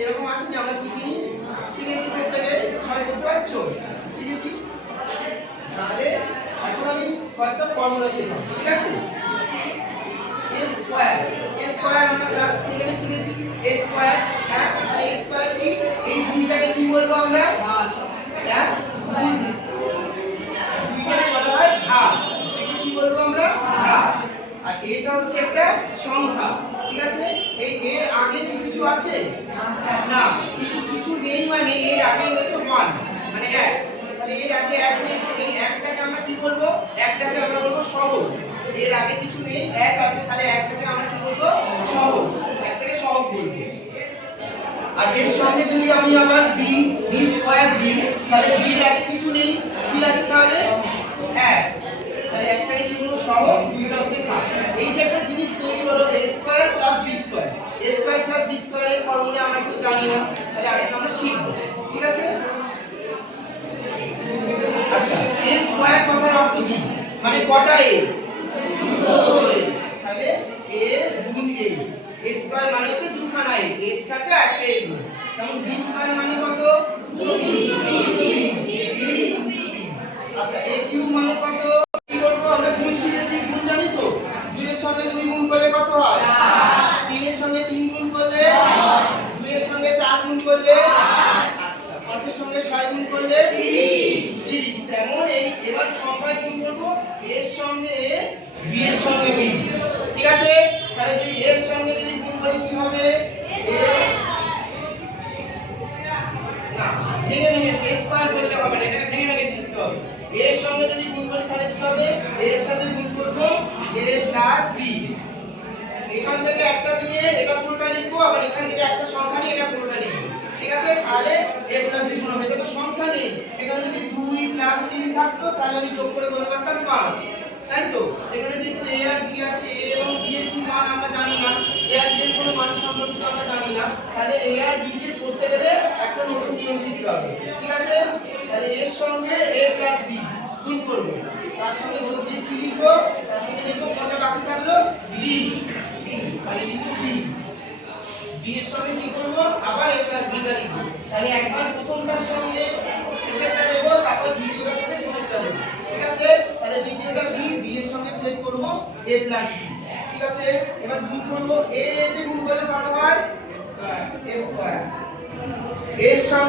এরকম আছে যে আমরা শিখেছি প্রত্যেকে, সবাই বুঝতে পারছো? শিখেছি। তাহলে এখন আমি কয়েকটা ফর্মুলা শেখাবো, ঠিক আছে? a স্কয়ার আমরা ক্লাস 7 এ শিখেছি। a স্কয়ার, হ্যাঁ, তাহলে a স্কয়ার কি? এই দুইটাকে কি বলবো আমরা? হ্যাঁ, দুইটাকে বলা হয় ঘাত। এটাকে কি বলবো আমরা? ঘাত। আর এটা হচ্ছে একটা সংখ্যা, ঠিক আছে? এই এর আগে কি কিছু আছে? না, কিছু নেই, মানে এর আগে রয়েছে 1, মানে 1। তাহলে এর আগে 1 রয়েছে, এই 1টাকে আমরা কি বলবো? 1টাকে আমরা বলবো সহগ। এর আগে কিছু নেই, 1 আছে, তাহলে 1টাকে আমরা কি বলবো? সহগ। 1টাকে সহগ বলবো। আর এর সঙ্গে যদি আমি আবার b স্কয়ার দিই, তাহলে b এর আগে কিছু নেই, কি আছে তাহলে? 1। তাহলে একটাকে কি বলবো? সহগ, দুইটা হচ্ছে ঘাত। এই যে একটা জিনিস তৈরি হলো a square plus b square. a square plus b স্কয়ারের ফর্মুলা আমরা একটু জানি না, তাহলে আজকে আমরা শিখব, ঠিক আছে? আচ্ছা, a স্কয়ার কথার অর্থ কি? মানে কটা a? তাহলে a গুণ a। a স্কয়ার মানে হচ্ছে দুখানা a, এর সাথে একটা a গুণ। যেমন b স্কয়ার মানে কত? b। আচ্ছা, a কিউব মানে কত? কি করব আমরা? গুণ শিখেছি, গুণ জানি তো। 2 এর সঙ্গে 2 গুণ করলে কত হয়? 3 এর সঙ্গে 3 গুণ করলে 2 এর সঙ্গে 4 গুণ করলে, আচ্ছা, 5 এর সঙ্গে 6 গুণ করলে 30। তেমন এই এবার সংখ্যায় গুণ করব, a এর সঙ্গে a, b এর সঙ্গে b, ঠিক আছে? তাহলে যদি a এর সঙ্গে যদি গুণ করি কি হবে? না, ভেঙে a স্কয়ার বললে হবে না, এটা ভেঙে শিখতে হবে। a এর সঙ্গে যদি গুণ করি তাহলে কি হবে? a এর সাথে গুণ করব a প্লাস b। এখান থেকে একটা নিয়ে এটা পুরোটা লিখবো, আবার এখান থেকে একটা সংখ্যা নিয়ে এটা পুরোটা লিখবো, ঠিক আছে? তাহলে a প্লাস b গুণ হবে। এটা তো সংখ্যা নেই, এখানে যদি 2 প্লাস 3 থাকতো তাহলে আমি যোগ করে বলতে পারতাম 5, তাই তো? এখানে যেহেতু a আর b আছে, a এবং b এর কি মান আমরা জানি না, a আর b এর কোনো মান সম্পর্কিত আমরা জানি না, তাহলে a আর b কে করতে গেলে একটা নতুন নিয়ম শিখতে হবে, ঠিক আছে? তাহলে এর সঙ্গে a প্লাস b গুণ করব, তার সঙ্গে যোগ দিয়ে কি লিখবো? তার সঙ্গে লিখবো কোনটা বাকি থাকলো? b। তাহলে লিখবো b। b এর সঙ্গে কি করব? আবার a প্লাস b টা লিখবো। তাহলে একবার প্রথমটার সঙ্গে শেষেরটা নেব, তারপর দ্বিতীয়টার সঙ্গে শেষেরটা নেব, ঠিক আছে? তাহলে দ্বিতীয়টা b এর সঙ্গে যোগ করব a প্লাস b, ঠিক আছে? এবার গুণ করব, a তে গুণ করলে কত হয়? a square. এর সঙ্গে